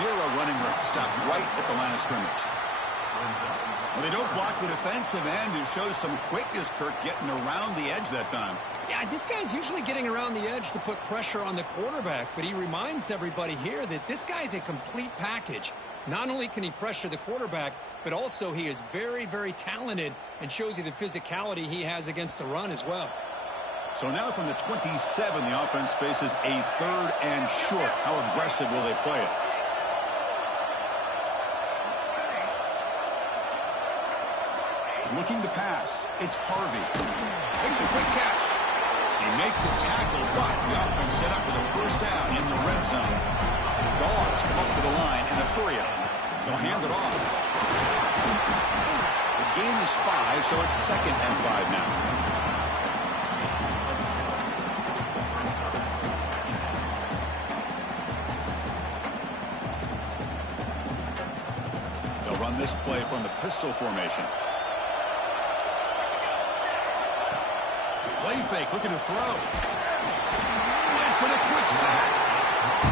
zero running room. Stopped right at the line of scrimmage. Well, they don't block the defensive end, who shows some quickness, Kirk, getting around the edge that time. Yeah, this guy's usually getting around the edge to put pressure on the quarterback, but he reminds everybody here that this guy's a complete package. Not only can he pressure the quarterback, but also he is very, very talented and shows you the physicality he has against the run as well. So now from the 27, the offense faces a 3rd and short. How aggressive will they play it? Looking to pass. It's Harvey. Makes a quick catch. They make the tackle, but the offense set up with a first down in the red zone. Dawgs come up to the line in a hurry-up. They'll hand it off. The gain is 5, so it's 2nd and 5 now. They'll run this play from the pistol formation. Play fake, looking to throw. Lance in a quick sack.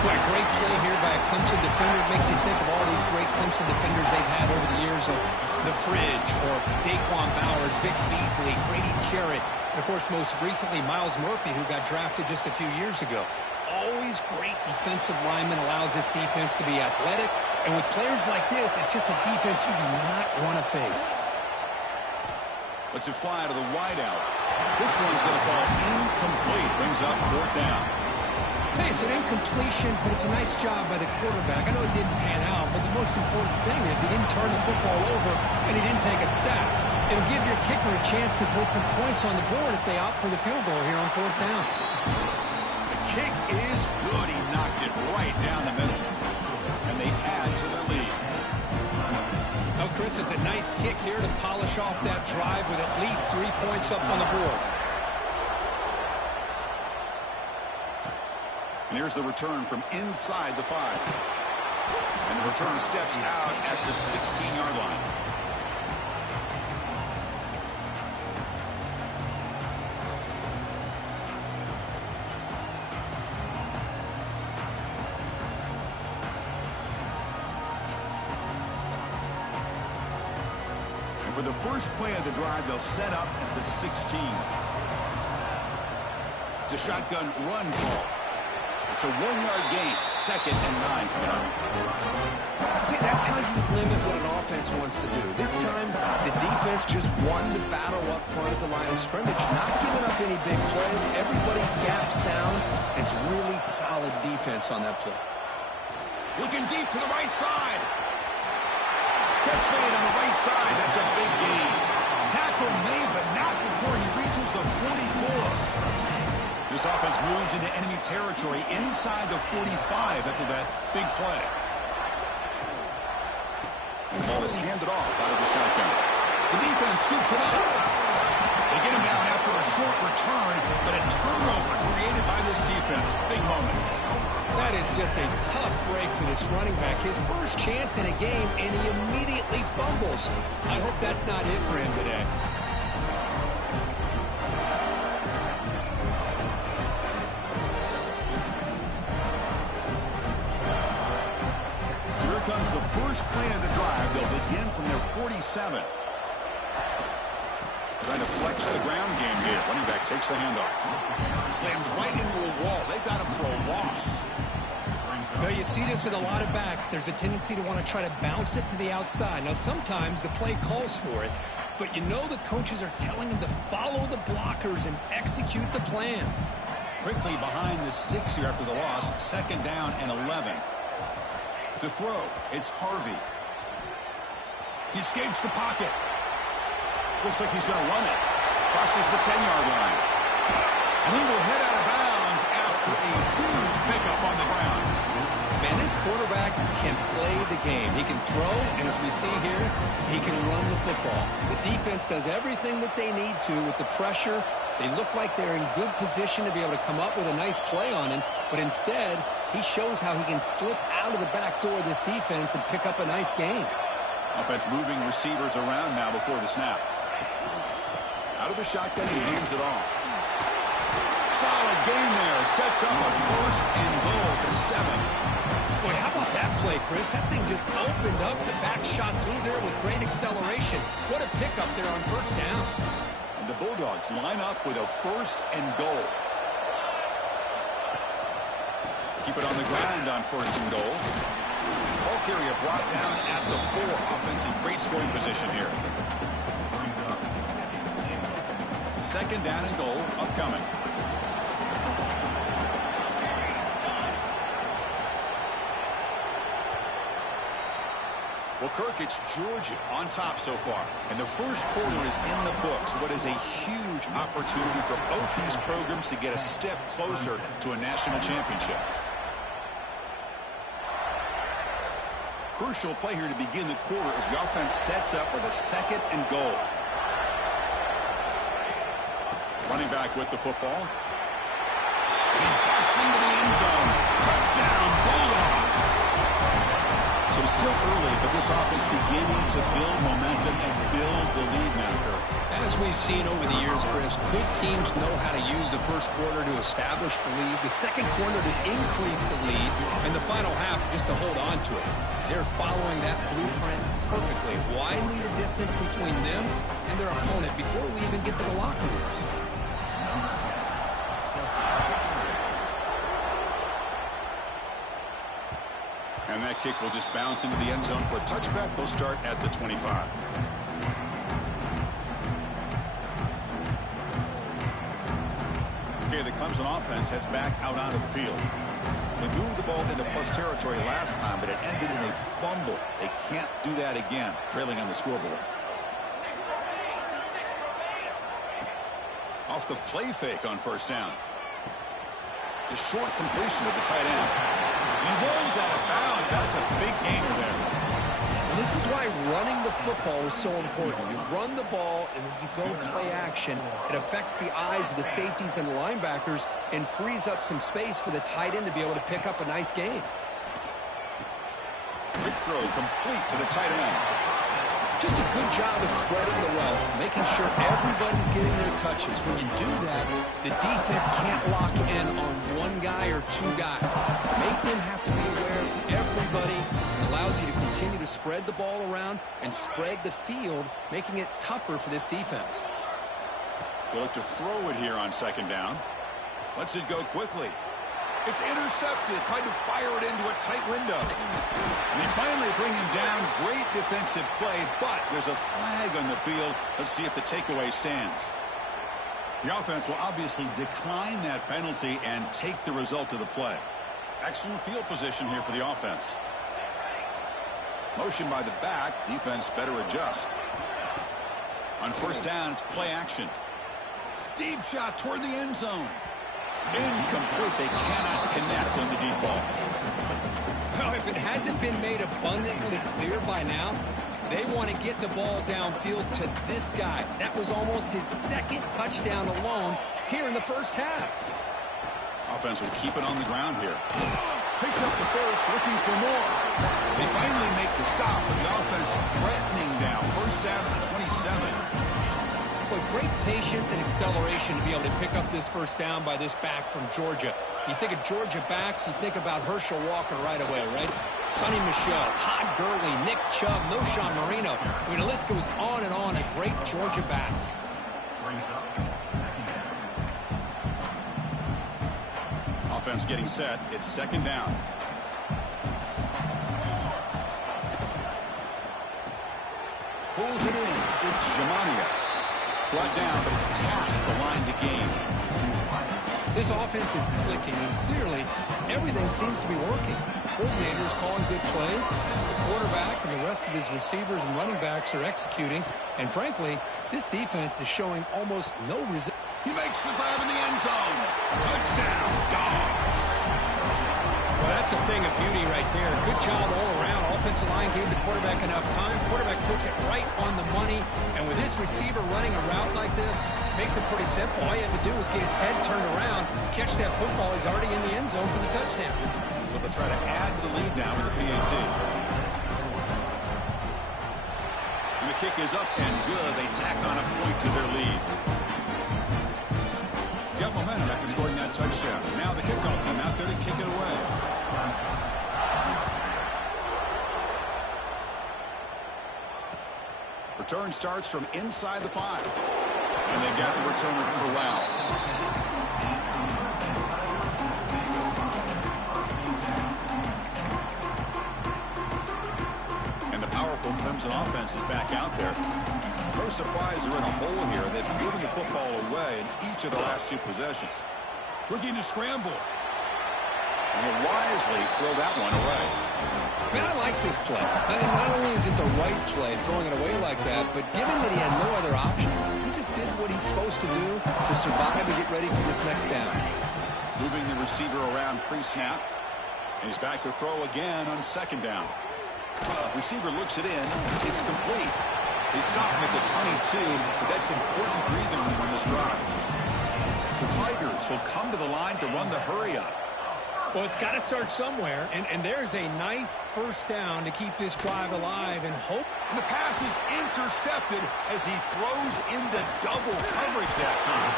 Boy, a great play here by a Clemson defender. It makes you think of all these great Clemson defenders they've had over the years, like the Fridge or Daquan Bowers, Vic Beasley, Grady Jarrett, and of course most recently Miles Murphy, who got drafted just a few years ago. Always great defensive lineman, allows this defense to be athletic, and with players like this, it's just a defense you do not want to face. Lets it fly to the wideout. This one's going to fall incomplete. Brings up 4th down. Hey, it's an incompletion, but it's a nice job by the quarterback. I know it didn't pan out, but the most important thing is he didn't turn the football over and he didn't take a sack. It'll give your kicker a chance to put some points on the board if they opt for the field goal here on 4th down. The kick is good. He knocked it right down the middle. And they add to their lead. Oh, Chris, it's a nice kick here to polish off that drive with at least 3 points up on the board. And here's the return from inside the 5. And the return steps out at the 16-yard line. And for the first play of the drive, they'll set up at the 16. It's a shotgun run call. It's a 1-yard gain, 2nd and 9 coming up. See, that's how you limit what an offense wants to do. This time, the defense just won the battle up front at the line of scrimmage, not giving up any big plays. Everybody's gap sound. It's really solid defense on that play. Looking deep to the right side. Catch made on the right side. That's a big gain. Tackle made, but not before he reaches the 44. This offense moves into enemy territory inside the 45 after that big play. And the ball is handed off out of the shotgun. The defense scoops it up. They get him down after a short return, but a turnover created by this defense. Big moment. That is just a tough break for this running back. His first chance in a game, and he immediately fumbles. I hope that's not it for him today. Comes the first play of the drive. They'll begin from their 47. Trying to flex the ground game here. Running back takes the handoff. Slams right into a wall. They've got him for a loss. Well, you see this with a lot of backs. There's a tendency to want to try to bounce it to the outside. Now, sometimes the play calls for it, but you know the coaches are telling them to follow the blockers and execute the plan. Quickly behind the sticks here after the loss. 2nd down and 11. To throw, it's Harvey. He escapes the pocket. Looks like he's going to run it. Crosses the 10-yard line. And he will head out of bounds after a huge pickup on the ground. Man, this quarterback can play the game. He can throw, and as we see here, he can run the football. The defense does everything that they need to with the pressure. They look like they're in good position to be able to come up with a nice play on him, but instead, he shows how he can slip out of the back door of this defense and pick up a nice gain. Offense moving receivers around now before the snap. Out of the shotgun, he hands it off. Solid gain there. Sets up a first and goal at the 7. Boy, how about that play, Chris? That thing just opened up. The back shot through there with great acceleration. What a pickup there on first down. And the Bulldogs line up with a first and goal. Keep it on the ground on first and goal. Ball carrier brought down at the 4. Offensive great scoring position here. Second down and goal upcoming. Well, Kirk, it's Georgia on top so far. And the first quarter is in the books. What is a huge opportunity for both these programs to get a step closer to a national championship. Crucial play here to begin the quarter as the offense sets up with a second and goal. Running back with the football. And he busts into the end zone. Touchdown, Bulldogs. So it's still early, but this offense beginning to build momentum and build the lead now, Kirk. As we've seen over the years, Chris, good teams know how to use the first quarter to establish the lead, the second quarter to increase the lead, and the final half just to hold on to it. They're following that blueprint perfectly, widening the distance between them and their opponent before we even get to the locker rooms. And that kick will just bounce into the end zone for a touchback. They'll start at the 25. Okay, the Clemson offense heads back out onto the field. They moved the ball into plus territory last time, but it ended in a fumble. They can't do that again, trailing on the scoreboard. Off the play fake on first down. The short completion of the tight end. He rolls out of bounds. That's a big gainer there. This is why running the football is so important. You run the ball, and then you go play action. It affects the eyes of the safeties and linebackers and frees up some space for the tight end to be able to pick up a nice gain. Quick throw complete to the tight end. Just a good job of spreading the wealth, making sure everybody's getting their touches. When you do that, the defense can't lock in on one guy or two guys. Make them have to be aware of everybody. It allows you to continue to spread the ball around and spread the field, making it tougher for this defense. They look to throw it here on second down. Lets it go quickly. It's intercepted. Tried to fire it into a tight window. And they finally bring him down. Great defensive play, but there's a flag on the field. Let's see if the takeaway stands. The offense will obviously decline that penalty and take the result of the play. Excellent field position here for the offense. Motion by the back. Defense better adjust. On first down, it's play action. Deep shot toward the end zone. Incomplete. They cannot connect on the deep ball. Well, if it hasn't been made abundantly clear by now, they want to get the ball downfield to this guy. That was almost his second touchdown alone here in the first half. Offense will keep it on the ground here. Picks up the first, looking for more. They finally make the stop, with the offense threatening now. First down at the 27. But great patience and acceleration to be able to pick up this first down by this back from Georgia. You think of Georgia backs, you think about Herschel Walker right away, right? Sonny Michel, Todd Gurley, Nick Chubb, Noshawn Marino. I mean, the list goes on and on of great Georgia backs. Offense getting set. It's second down. Pulls it in. It's Shamania. Brought down, but it's past the line to gain. This offense is clicking, and clearly everything seems to be working. Coordinators calling good plays. The quarterback and the rest of his receivers and running backs are executing. And frankly, this defense is showing almost no resistance. He makes the grab in the end zone. Touchdown, Dawgs. Well, that's a thing of beauty right there. Good job all around. Offensive line gave the quarterback enough time. Quarterback puts it right on the money. And with this receiver running a route like this, makes it pretty simple. All you have to do is get his head turned around, catch that football. He's already in the end zone for the touchdown. So they'll try to add to the lead now with the PAT. And the kick is up and good. They tack on a point to their lead. Got momentum at the scoring that touchdown. Now the kickoff team out there to kick it away. Return starts from inside the 5. And they've got the returner corralled. And the powerful Clemson offense is back out there. No surprise they're in a hole here. They've given the football away in each of the last 2 possessions. Looking to scramble. And he'll wisely throw that one away. Man, I like this play. Not only is it the right play, throwing it away like that, but given that he had no other option, he just did what he's supposed to do to survive and get ready for this next down. Moving the receiver around pre-snap. And he's back to throw again on 2nd down. Receiver looks it in. It's complete. They stop him at the 22, but that's important breathing room on this drive. The Tigers will come to the line to run the hurry-up. Well, it's got to start somewhere, and there's a nice first down to keep this drive alive and hope. And the pass is intercepted as he throws into double coverage that time.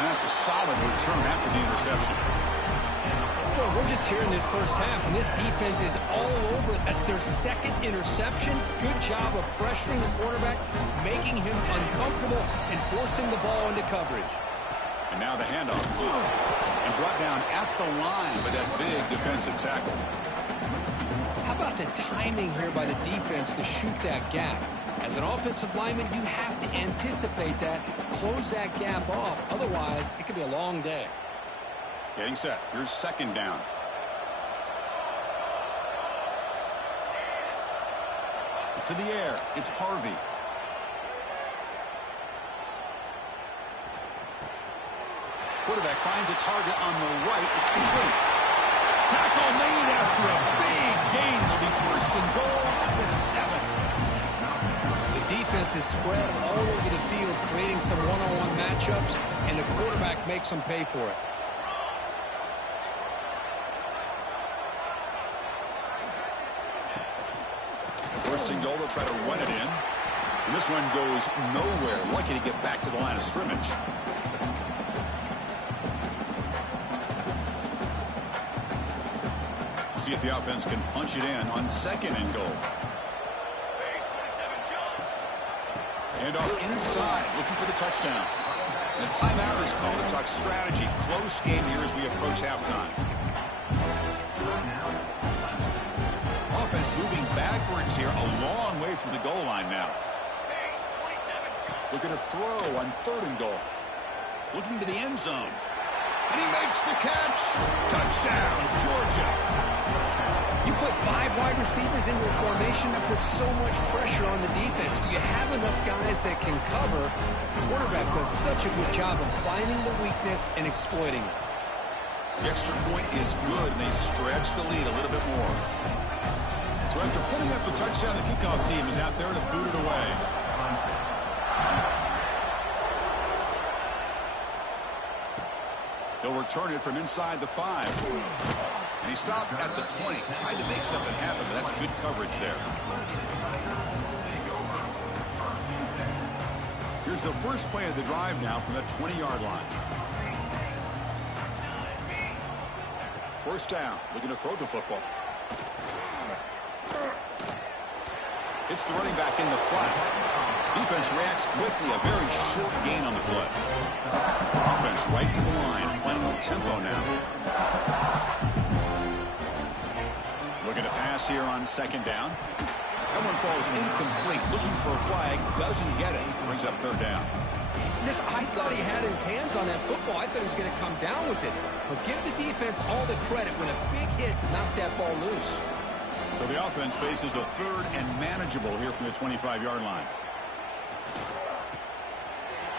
And that's a solid return after the interception. Well, we're just here in this first half, and this defense is all over it. That's their 2nd interception. Good job of pressuring the quarterback, making him uncomfortable, and forcing the ball into coverage. And now the handoff. And brought down at the line by that big defensive tackle. How about the timing here by the defense to shoot that gap? As an offensive lineman, you have to anticipate that, close that gap off. Otherwise, it could be a long day. Getting set. Here's 2nd down. To the air. It's Harvey. Quarterback finds a target on the right. It's complete. Tackle made after a big gain. Will be 1st and goal at the 7. The defense is spread all over the field, creating some one-on-one matchups, and the quarterback makes them pay for it. First and goal, they'll try to run it in. And this one goes nowhere. Lucky to get back to the line of scrimmage. See if the offense can punch it in on 2nd and goal. And off inside, looking for the touchdown. And a timeout is called to talk strategy. Close game here as we approach halftime. Offense moving backwards here, a long way from the goal line now. Looking to throw on 3rd and goal. Looking to the end zone. And he makes the catch. Touchdown, Georgia. You put 5 wide receivers into a formation that puts so much pressure on the defense. Do you have enough guys that can cover? The quarterback does such a good job of finding the weakness and exploiting it. The extra point is good, and they stretch the lead a little bit more. So after putting up the touchdown, the kickoff team is out there to boot it away. He'll return it from inside the 5. And he stopped at the 20. Tried to make something happen, but that's good coverage there. Here's the first play of the drive now from the 20-yard line. 1st down. Looking to throw the football. Hits the running back in the flat. Defense reacts quickly. A very short gain on the play. Offense right to the line. Playing with tempo now. Looking to pass here on 2nd down. That one falls incomplete. Looking for a flag. Doesn't get it. Brings up 3rd down. Yes, I thought he had his hands on that football. I thought he was going to come down with it. But give the defense all the credit with a big hit to knock that ball loose. So the offense faces a 3rd and manageable here from the 25-yard line.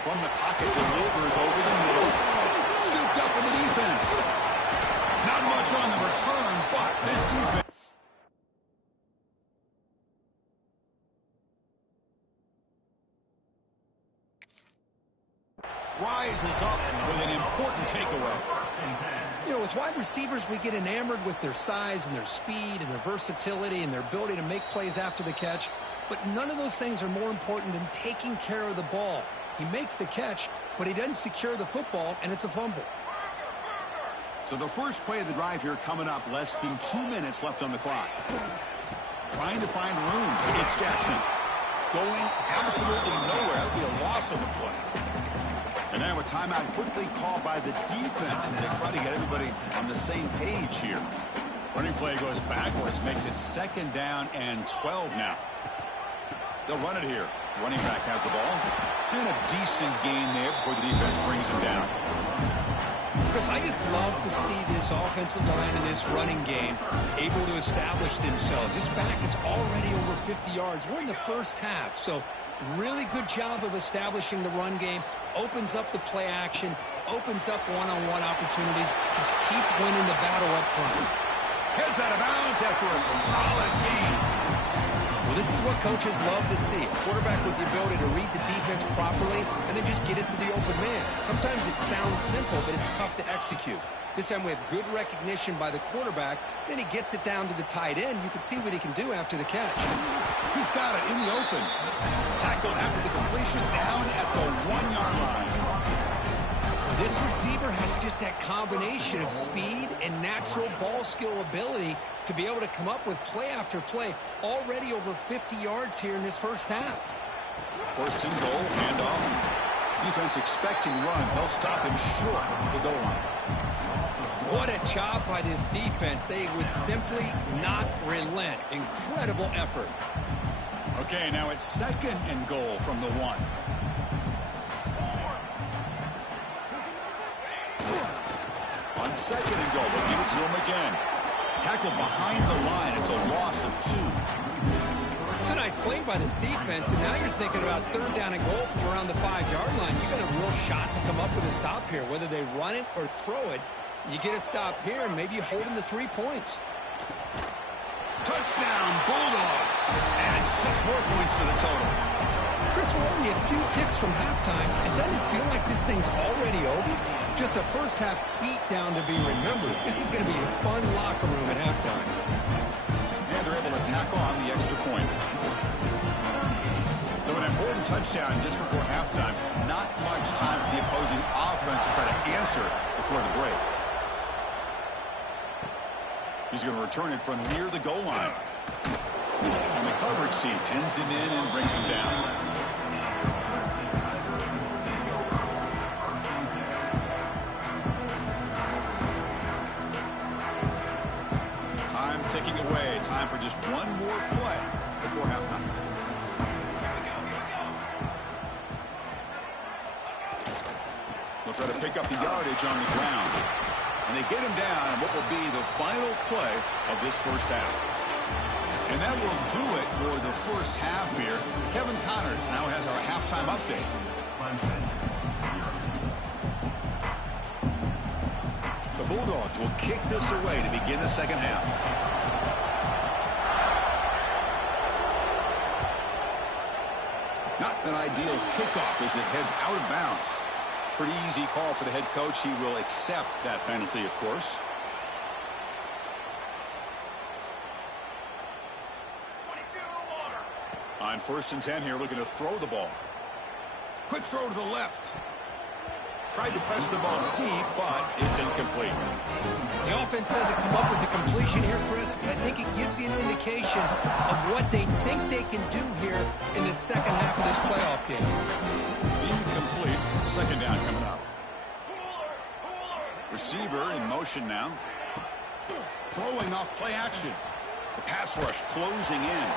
From the pocket, delivers over the middle. Scooped up in the defense. Not much on the return, but this defense. Rises up with an important takeaway. You know, with wide receivers, we get enamored with their size and their speed and their versatility and their ability to make plays after the catch. But none of those things are more important than taking care of the ball. He makes the catch, but he doesn't secure the football, and it's a fumble. So the first play of the drive here coming up, less than 2 minutes left on the clock. Trying to find room. It's Jackson. Going absolutely nowhere. That would be a loss of the play. And now a timeout quickly called by the defense as they try to get everybody on the same page here. Running play goes backwards, makes it 2nd down and 12 now. They'll run it here. Running back has the ball. And a decent gain there before the defense brings him down. Chris, I just love to see this offensive line and this running game able to establish themselves. This back is already over 50 yards. We're in the first half, so really good job of establishing the run game. Opens up the play action, opens up one-on-one opportunities. Just keep winning the battle up front. Heads out of bounds after a solid gain. Well, this is what coaches love to see. A quarterback with the ability to read the defense properly and then just get it to the open man. Sometimes it sounds simple, but it's tough to execute. This time we have good recognition by the quarterback. Then he gets it down to the tight end. You can see what he can do after the catch. He's got it in the open. Tackled after the completion down at the 1-yard line. This receiver has just that combination of speed and natural ball skill ability to be able to come up with play after play. Already over 50 yards here in this first half. 1st and goal, handoff. Defense expecting run. They'll stop him short of the goal line. What a job by this defense. They would simply not relent. Incredible effort. Okay, now it's 2nd and goal from the 1. On 2nd and goal, we'll give it to him again. Tackled behind the line. It's a loss of 2. It's a nice play by this defense, and now you're thinking about 3rd down and goal from around the 5-yard line. You got a real shot to come up with a stop here. Whether they run it or throw it, you get a stop here, and maybe you hold them to 3 points. Touchdown, Bulldogs. Add 6 more points to the total. Chris, we're only a few ticks from halftime. It doesn't feel like this thing's already over. Just a first-half beatdown to be remembered. This is going to be a fun locker room at halftime. And they're able to tackle on the extra point. So an important touchdown just before halftime. Not much time for the opposing offense to try to answer before the break. He's going to return it from near the goal line. And the coverage team pins him in and brings him down. Time ticking away. Time for just one more play before halftime. They'll try to pick up the yardage on the ground. And they get him down in what will be the final play of this first half. And that will do it for the first half here. Kevin Connors now has our halftime update. The Bulldogs will kick this away to begin the second half. Not an ideal kickoff as it heads out of bounds. Pretty easy call for the head coach. He will accept that penalty, of course. On 1st and 10 here, looking to throw the ball. Quick throw to the left. Tried to press the ball deep, but it's incomplete. The offense doesn't come up with the completion here, Chris, but I think it gives you an indication of what they think they can do here in the second half of this playoff game. Incomplete. 2nd down coming up. Receiver in motion now. Throwing off play action. The pass rush closing in.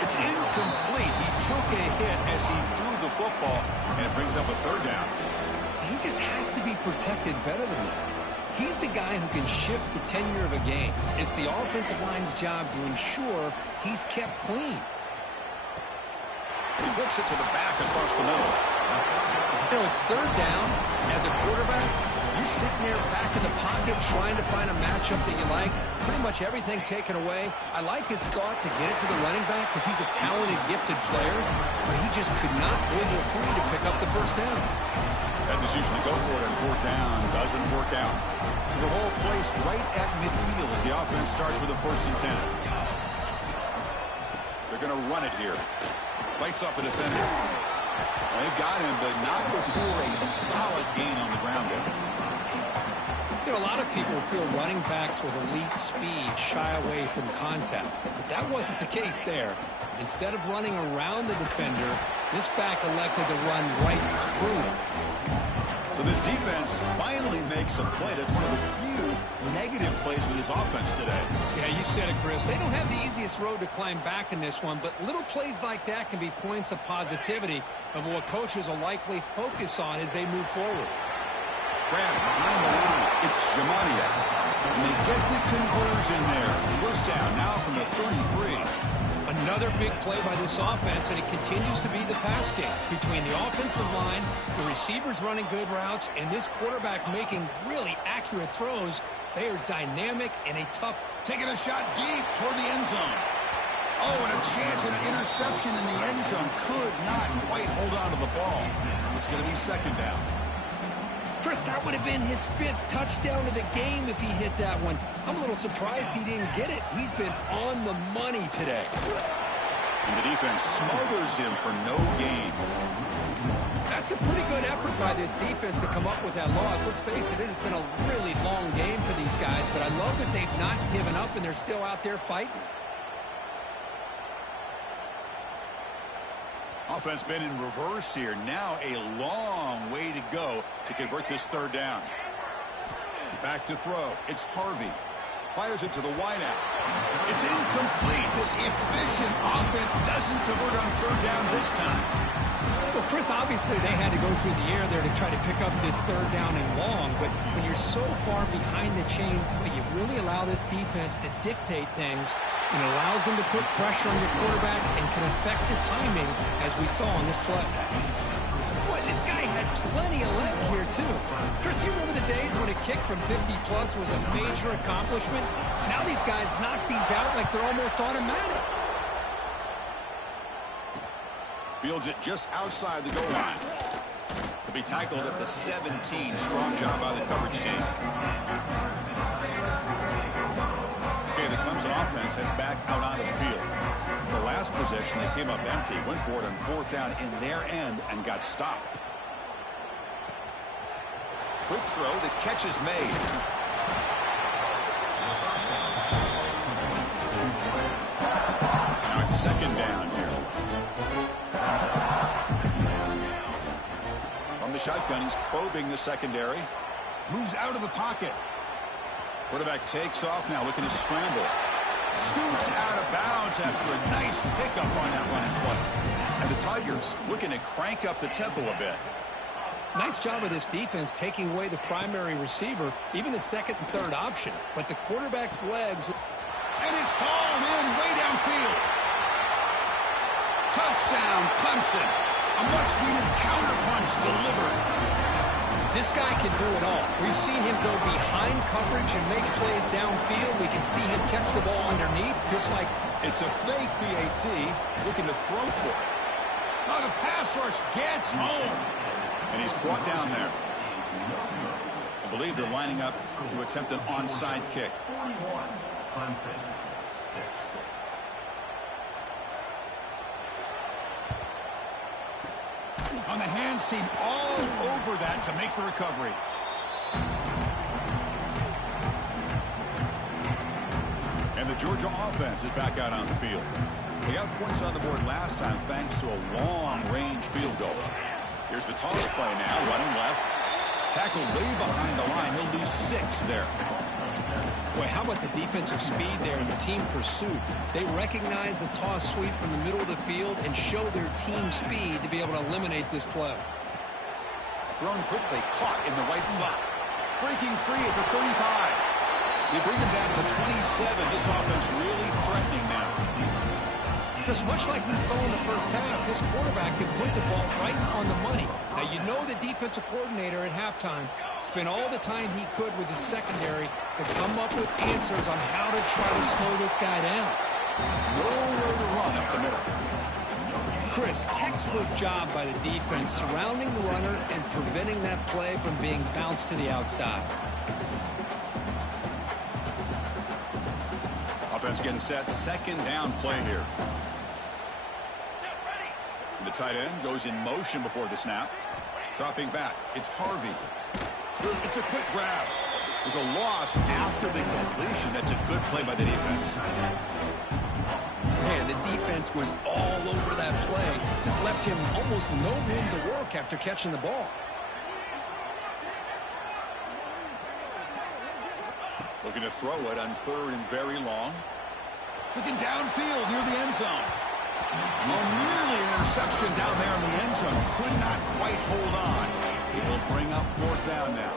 It's incomplete. He took a hit as he threw the football, and it brings up a 3rd down. He just has to be protected better than that. He's the guy who can shift the tenure of a game. It's the offensive line's job to ensure he's kept clean. He flips it to the back across the middle. You know, it's 3rd down. As a quarterback, you're sitting there back in the pocket trying to find a matchup that you like. Pretty much everything taken away. I like his thought to get it to the running back because he's a talented, gifted player, but he just could not wiggle free to pick up the 1st down. That decision to go for it on 4th down doesn't work out. So the ball placed right at midfield as the offense starts with a 1st and 10. They're going to run it here. Fights off a defender. Well, they've got him, but not before a solid gain on the ground. You know, a lot of people feel running backs with elite speed shy away from contact, but that wasn't the case there. Instead of running around the defender, this back elected to run right through him. So this defense finally makes a play. That's one of the few negative plays with this offense today. Yeah, you said it, Chris. They don't have the easiest road to climb back in this one, but little plays like that can be points of positivity of what coaches will likely focus on as they move forward. Grab behind the line. It's Shimania. And they get the conversion there. First down now from the 33. Another big play by this offense, and it continues to be the pass game. Between the offensive line, the receivers running good routes, and this quarterback making really accurate throws, they are dynamic and a tough. Taking a shot deep toward the end zone. Oh, and a chance at an interception in the end zone. Could not quite hold on to the ball. It's going to be second down. Chris, that would have been his 5th touchdown of the game if he hit that one. I'm a little surprised he didn't get it. He's been on the money today. And the defense smothers him for no gain. That's a pretty good effort by this defense to come up with that loss. Let's face it, it has been a really long game for these guys, but I love that they've not given up and they're still out there fighting. Offense been in reverse here. Now a long way to go to convert this third down. Back to throw. It's Harvey. Fires it to the wideout. It's incomplete. This efficient offense doesn't convert on third down this time. Well, Chris, obviously they had to go through the air there to try to pick up this third down and long, but when you're so far behind the chains, but you really allow this defense to dictate things, and it allows them to put pressure on your quarterback and can affect the timing, as we saw on this play. Boy, this guy had plenty of leg here, too. Chris, you remember the days when a kick from 50-plus was a major accomplishment? Now these guys knock these out like they're almost automatic. Fields it just outside the goal line. He'll be tackled at the 17. Strong job by the coverage team. Okay, the Clemson offense heads back out onto the field. The last possession, they came up empty, went for it on fourth down in their end and got stopped. Quick throw, the catch is made. Now it's second down here. From the shotgun, he's probing the secondary. Moves out of the pocket. Quarterback takes off now, looking to scramble. Scoots out of bounds after a nice pickup on that running play. And the Tigers looking to crank up the tempo a bit. Nice job of this defense taking away the primary receiver, even the second and third option. But the quarterback's legs. And it's hauled in way downfield. Touchdown, Clemson. A much-needed counterpunch delivered. This guy can do it all. We've seen him go behind coverage and make plays downfield. We can see him catch the ball underneath, just like... It's a fake BAT, looking to throw for it. Oh, the pass rush gets home. And he's brought down there. I believe they're lining up to attempt an onside kick. On the hands team all over that to make the recovery. And the Georgia offense is back out on the field. They got points on the board last time thanks to a long-range field goal. Here's the toss play now, running left. Tackled way behind the line. He'll lose 6 there. Boy, how about the defensive speed there and the team pursuit? They recognize the toss sweep from the middle of the field and show their team speed to be able to eliminate this play. Thrown quickly, caught in the right slot. Breaking free at the 35. They bring him down to the 27. This offense really threatening now. Just much like we saw in the first half, this quarterback can put the ball right on the money. Now, you know the defensive coordinator at halftime spent all the time he could with his secondary to come up with answers on how to try to slow this guy down. Nowhere to run up the middle. Chris, textbook job by the defense surrounding the runner and preventing that play from being bounced to the outside. Offense getting set. Second down play here. The tight end goes in motion before the snap. Dropping back. It's Harvey. It's a quick grab. There's a loss after the completion. That's a good play by the defense. Man, the defense was all over that play. Just left him almost no room to work after catching the ball. Looking to throw it on 3rd and very long. Looking downfield near the end zone. Oh, nearly an interception down there in the end zone. Could not quite hold on. It'll bring up 4th down now.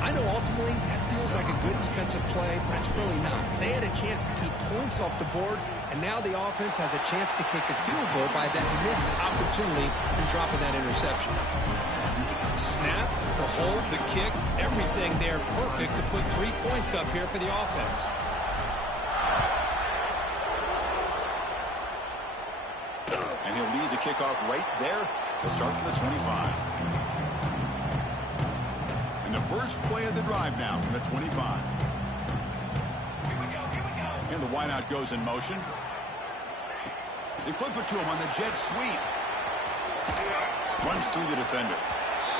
I know ultimately that feels like a good defensive play, but it's really not. They had a chance to keep points off the board, and now the offense has a chance to kick a field goal by that missed opportunity from dropping that interception. Snap, the hold, the kick, everything there perfect to put 3 points up here for the offense. And he'll lead the kickoff right there to start from the 25. And the first play of the drive now from the 25. And the wideout goes in motion. They flip it to him on the jet sweep. Runs through the defender.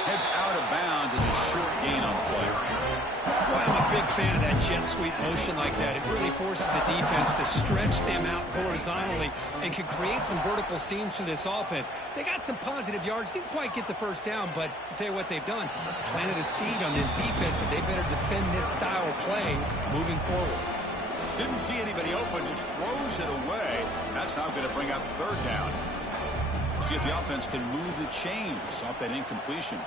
Heads out of bounds as a short gain on the play. Boy, I'm a big fan of that jet sweep motion like that. It really forces the defense to stretch them out horizontally and can create some vertical seams for this offense. They got some positive yards. Didn't quite get the first down, but I'll tell you what they've done. Planted a seed on this defense, and they better defend this style of play moving forward. Didn't see anybody open, just throws it away. That's now going to bring out the 3rd down. See if the offense can move the chains off that incompletion.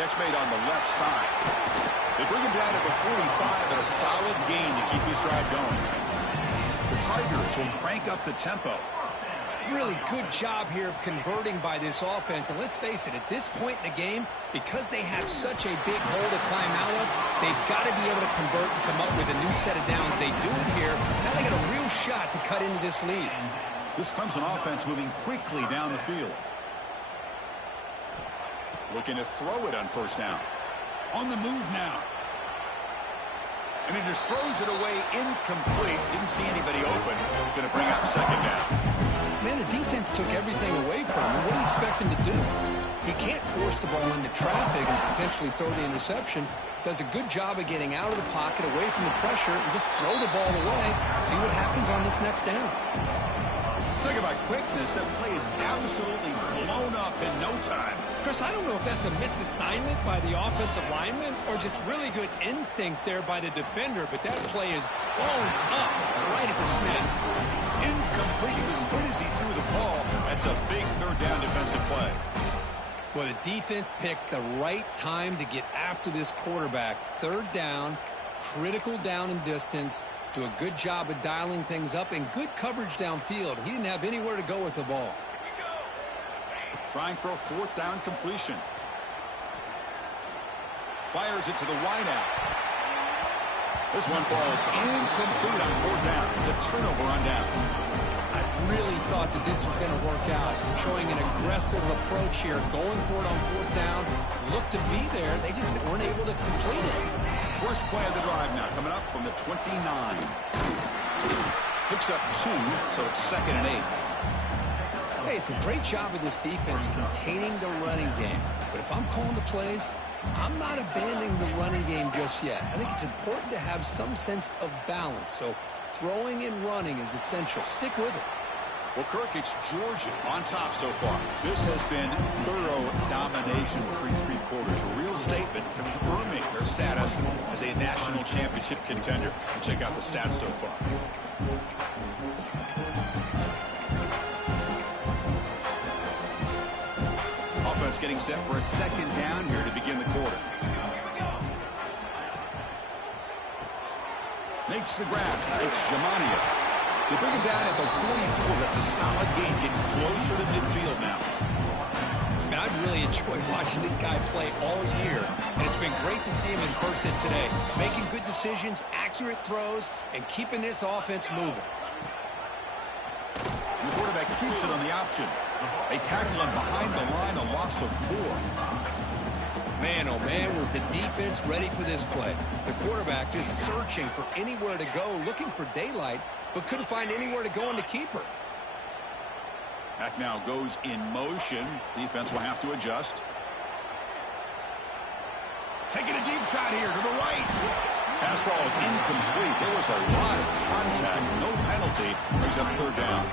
Catch made on the left side. They bring him down to the 45 and a solid gain to keep this drive going. The Tigers will crank up the tempo. Really good job here of converting by this offense. And let's face it, at this point in the game, because they have such a big hole to climb out of, they've got to be able to convert and come up with a new set of downs. They do it here. Now they got a real shot to cut into this lead. This Clemson offense moving quickly down the field. Looking to throw it on 1st down. On the move now. And he just throws it away incomplete. Didn't see anybody open. Going to bring up 2nd down. Man, the defense took everything away from him. What do you expect him to do? He can't force the ball into traffic and potentially throw the interception. Does a good job of getting out of the pocket, away from the pressure, and just throw the ball away. See what happens on this next down. Talk about quickness. That play is absolutely blown up in no time. Chris, I don't know if that's a misassignment by the offensive lineman or just really good instincts there by the defender, but that play is blown up right at the snap. Incomplete. He was hit as he threw the ball. That's a big 3rd down defensive play. Well, the defense picks the right time to get after this quarterback. 3rd down, critical down and distance. Do a good job of dialing things up and good coverage downfield. He didn't have anywhere to go with the ball. Trying for a 4th down completion. Fires it to the wideout. This one falls incomplete on 4th down. It's a turnover on downs. I really thought that this was going to work out. Showing an aggressive approach here. Going for it on 4th down. Looked to be there. They just weren't able to complete it. First play of the drive now coming up from the 29. Picks up 2, so it's 2nd and 8. Hey, it's a great job of this defense containing the running game. But if I'm calling the plays, I'm not abandoning the running game just yet. I think it's important to have some sense of balance. So throwing and running is essential. Stick with it. Well, Kirk, it's Georgia on top so far. This has been thorough domination through 3 quarters. A real statement confirming their status as a national championship contender. Check out the stats so far. Offense getting set for a 2nd down here to begin the quarter. Makes the grab. It's Jamania. They bring him down at the 44. That's a solid gain, getting closer to midfield now. Man, I've really enjoyed watching this guy play all year, and it's been great to see him in person today. Making good decisions, accurate throws, and keeping this offense moving. And the quarterback keeps it on the option. They tackle him behind the line, a loss of 4. Man, oh man, was the defense ready for this play. The quarterback just searching for anywhere to go, looking for daylight, but couldn't find anywhere to go in the keeper. Back now goes in motion. Defense will have to adjust. Taking a deep shot here to the right. Pass ball is incomplete. There was a lot of contact. No penalty. Brings up third down.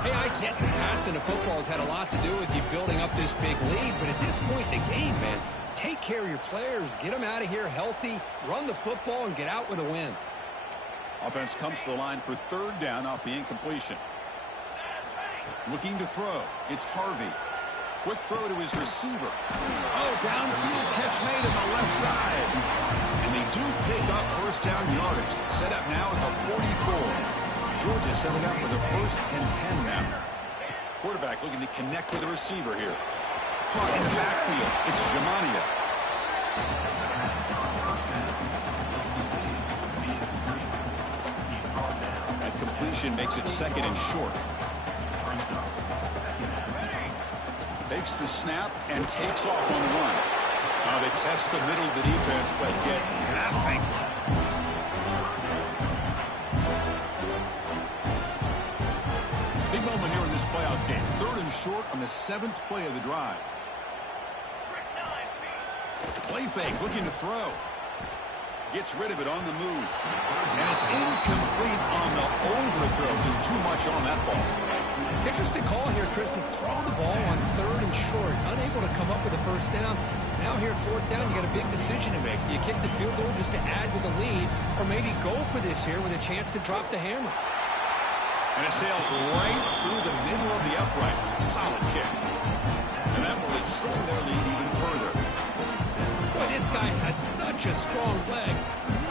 Hey, I get the passing of football has had a lot to do with you building up this big lead, but at this point in the game, man, take care of your players. Get them out of here healthy, run the football, and get out with a win. Offense comes to the line for third down off the incompletion. Looking to throw. It's Harvey. Quick throw to his receiver. Oh, downfield catch made on the left side. And they do pick up first down yardage. Set up now at the 44. Georgia settling up with a 1st and 10 now. Quarterback looking to connect with the receiver here. Caught in the backfield. It's Jamania. That completion makes it 2nd and short. Takes the snap and takes off on the run. Now they test the middle of the defense, but get nothing. Big moment here in this playoff game. 3rd and short on the 7th play of the drive. Play fake, looking to throw. Gets rid of it on the move. And it's incomplete on the overthrow. Just too much on that ball. Interesting call here, Chris, to throw the ball on 3rd and short. Unable to come up with a first down. Now here at 4th down, you got a big decision to make. Do you kick the field goal just to add to the lead, or maybe go for this here with a chance to drop the hammer? And it sails right through the middle of the uprights. Solid kick. And that will extend their lead even further. Boy, this guy has such a strong leg.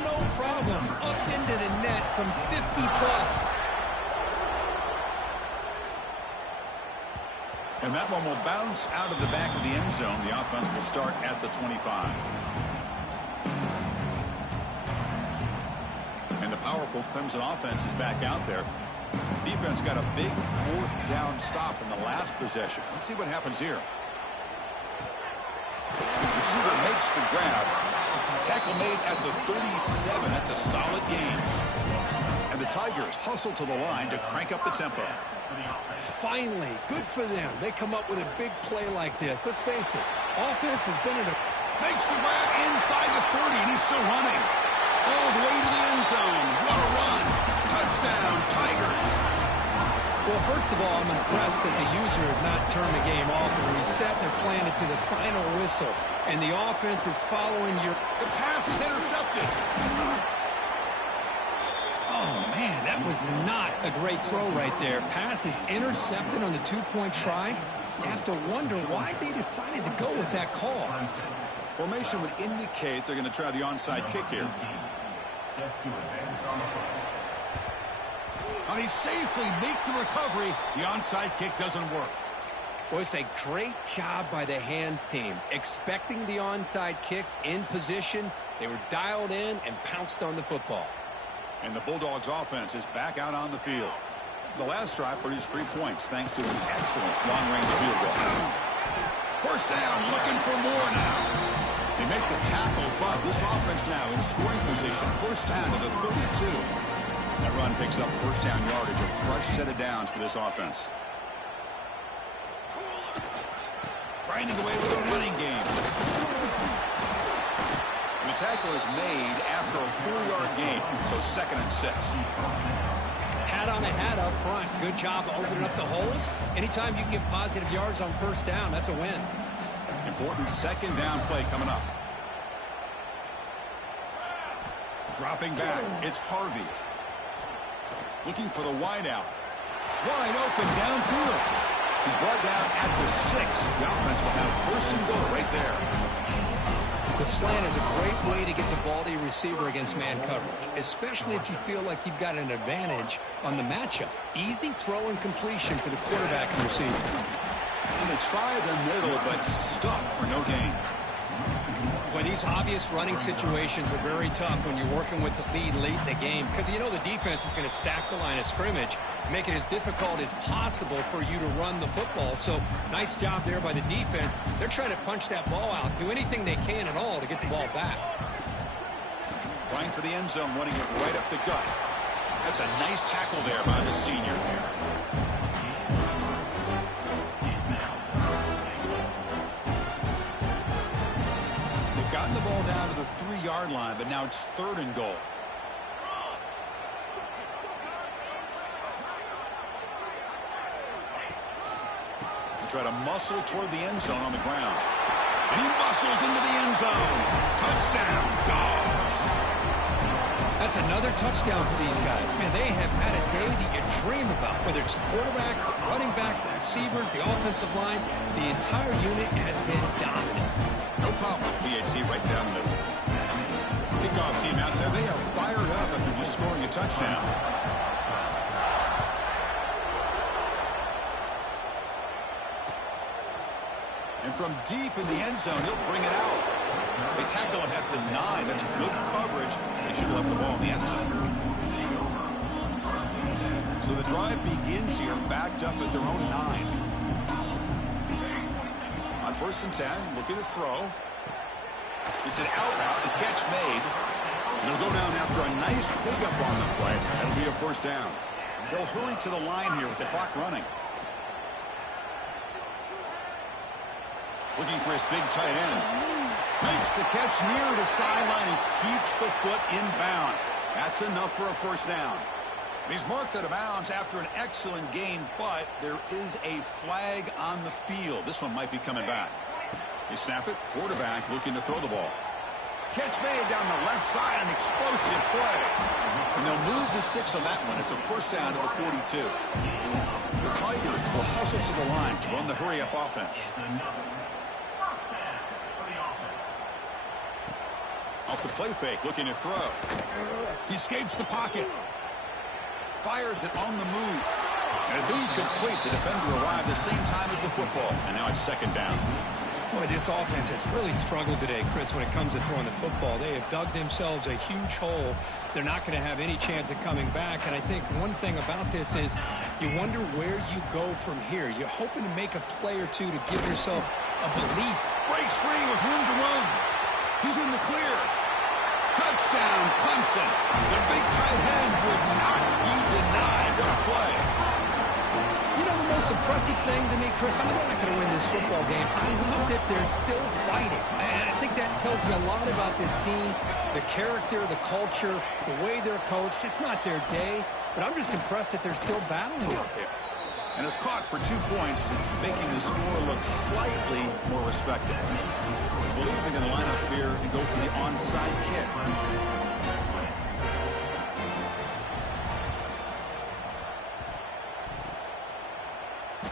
No problem. Up into the net from 50 plus. And that one will bounce out of the back of the end zone. The offense will start at the 25. And the powerful Clemson offense is back out there. Defense got a big 4th down stop in the last possession. Let's see what happens here. Receiver makes the grab. Tackle made at the 37. That's a solid gain. And the Tigers hustle to the line to crank up the tempo. Finally, good for them. They come up with a big play like this. Let's face it, offense has been in a... Makes the grab inside the 30, and he's still running. All the way to the end zone. What a run. Touchdown, Tigers. Well, first of all, I'm impressed that the user have not turned the game off and reset. They're playing it to the final whistle. And the offense is following your... The pass is intercepted. Oh, man, that was not a great throw right there. Pass is intercepted on the 2-point try. You have to wonder why they decided to go with that call. Formation would indicate they're going to try the onside kick here. And he safely makes the recovery. The onside kick doesn't work. Well, it's a great job by the hands team. Expecting the onside kick in position. They were dialed in and pounced on the football. And the Bulldogs offense is back out on the field. The last drive produced 3 points thanks to an excellent long-range field goal. First down, looking for more now. They make the tackle, but this offense now in scoring position. First down to the 32. That run picks up first down yardage, a fresh set of downs for this offense. Grinding away with a running game. And the tackle is made after a 4-yard gain, so 2nd and 6. Hat on a hat up front. Good job opening up the holes. Anytime you can get positive yards on first down, that's a win. Important 2nd down play coming up. Dropping back, it's Harvey. Looking for the wideout. Wide open downfield. He's brought down at the 6. The offense will have 1st and goal right there. The slant is a great way to get the ball to your receiver against man coverage, especially if you feel like you've got an advantage on the matchup. Easy throw and completion for the quarterback and receiver. And they try the middle, but stuck for no gain. Well, these obvious running situations are very tough when you're working with the lead late in the game because you know the defense is going to stack the line of scrimmage, make it as difficult as possible for you to run the football. So nice job there by the defense. They're trying to punch that ball out, do anything they can at all to get the ball back. Going for the end zone, running it right up the gut. That's a nice tackle there by the senior. Gotten the ball down to the 3-yard line, but now it's 3rd and goal. Try to muscle toward the end zone on the ground. And he muscles into the end zone. Touchdown, Dawgs. That's another touchdown for these guys. Man, they have had a day that you dream about, whether it's the quarterback, the running back, the receivers, the offensive line. The entire unit has been dominant. No problem. PAT right down the middle. Kickoff team out there. They are fired up after just scoring a touchdown. And from deep in the end zone, he'll bring it out. They tackle him at the 9. That's good coverage. They should have left the ball in the end zone. So the drive begins here, backed up at their own 9. On 1st and 10, looking to throw. It's an out route, the catch made. And they'll go down after a nice pickup on the play. That'll be a 1st down. They'll hurry to the line here with the clock running. Looking for his big tight end. Makes the catch near the sideline and keeps the foot in bounds. That's enough for a 1st down. He's marked out of bounds after an excellent game, but there is a flag on the field. This one might be coming back. They snap it. Quarterback looking to throw the ball. Catch made down the left side, an explosive play. And they'll move the 6 on that one. It's a 1st down to the 42. The Tigers will hustle to the line to run the hurry-up offense. Off the play fake, looking to throw. He escapes the pocket. Fires it on the move. And it's incomplete. The defender arrived the same time as the football. And now it's 2nd down. Boy, this offense has really struggled today, Chris, when it comes to throwing the football. They have dug themselves a huge hole. They're not going to have any chance of coming back. And I think one thing about this is you wonder where you go from here. You're hoping to make a play or two to give yourself a belief. Breaks free with room to run. He's in the clear. Touchdown, Clemson. The big tight end would not be denied. What a play. You know, the most impressive thing to me, Chris, I know they're not going to win this football game. I love that they're still fighting. And I think that tells you a lot about this team, the character, the culture, the way they're coached. It's not their day, but I'm just impressed that they're still battling out there. And is caught for 2 points, making the score look slightly more respectable. I believe they're going to line up here and go for the onside kick.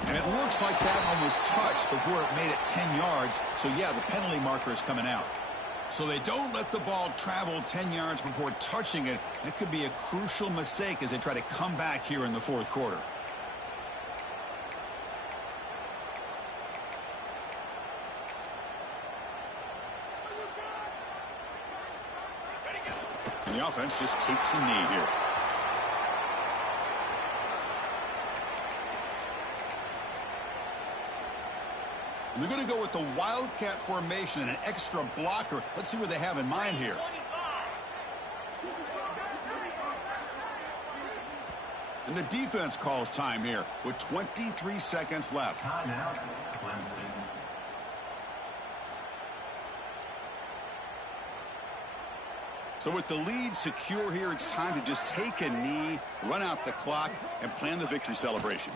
And it looks like that one was touched before it made it 10 yards. So, yeah, the penalty marker is coming out. So they don't let the ball travel 10 yards before touching it. It could be a crucial mistake as they try to come back here in the 4th quarter. And the offense just takes a knee here. And they're going to go with the Wildcat formation and an extra blocker. Let's see what they have in mind here. And the defense calls time here with 23 seconds left. So with the lead secure here, it's time to just take a knee, run out the clock, and plan the victory celebration.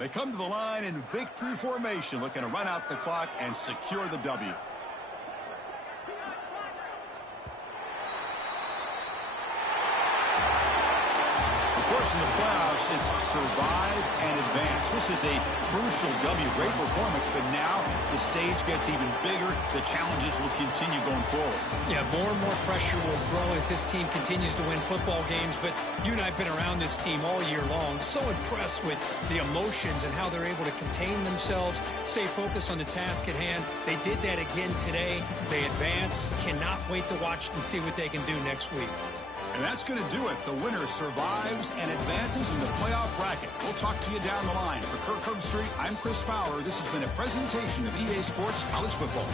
They come to the line in victory formation, looking to run out the clock and secure the W. In the playoffs, it's survive and advance. This is a crucial W. Great performance, but now the stage gets even bigger. The challenges will continue going forward. Yeah, more and more pressure will grow as this team continues to win football games. But you and I have been around this team all year long. So impressed with the emotions and how they're able to contain themselves, stay focused on the task at hand. They did that again today. They advance. Cannot wait to watch and see what they can do next week. And that's going to do it. The winner survives and advances in the playoff bracket. We'll talk to you down the line. For Kirk Herbstreit, I'm Chris Fowler. This has been a presentation of EA Sports College Football.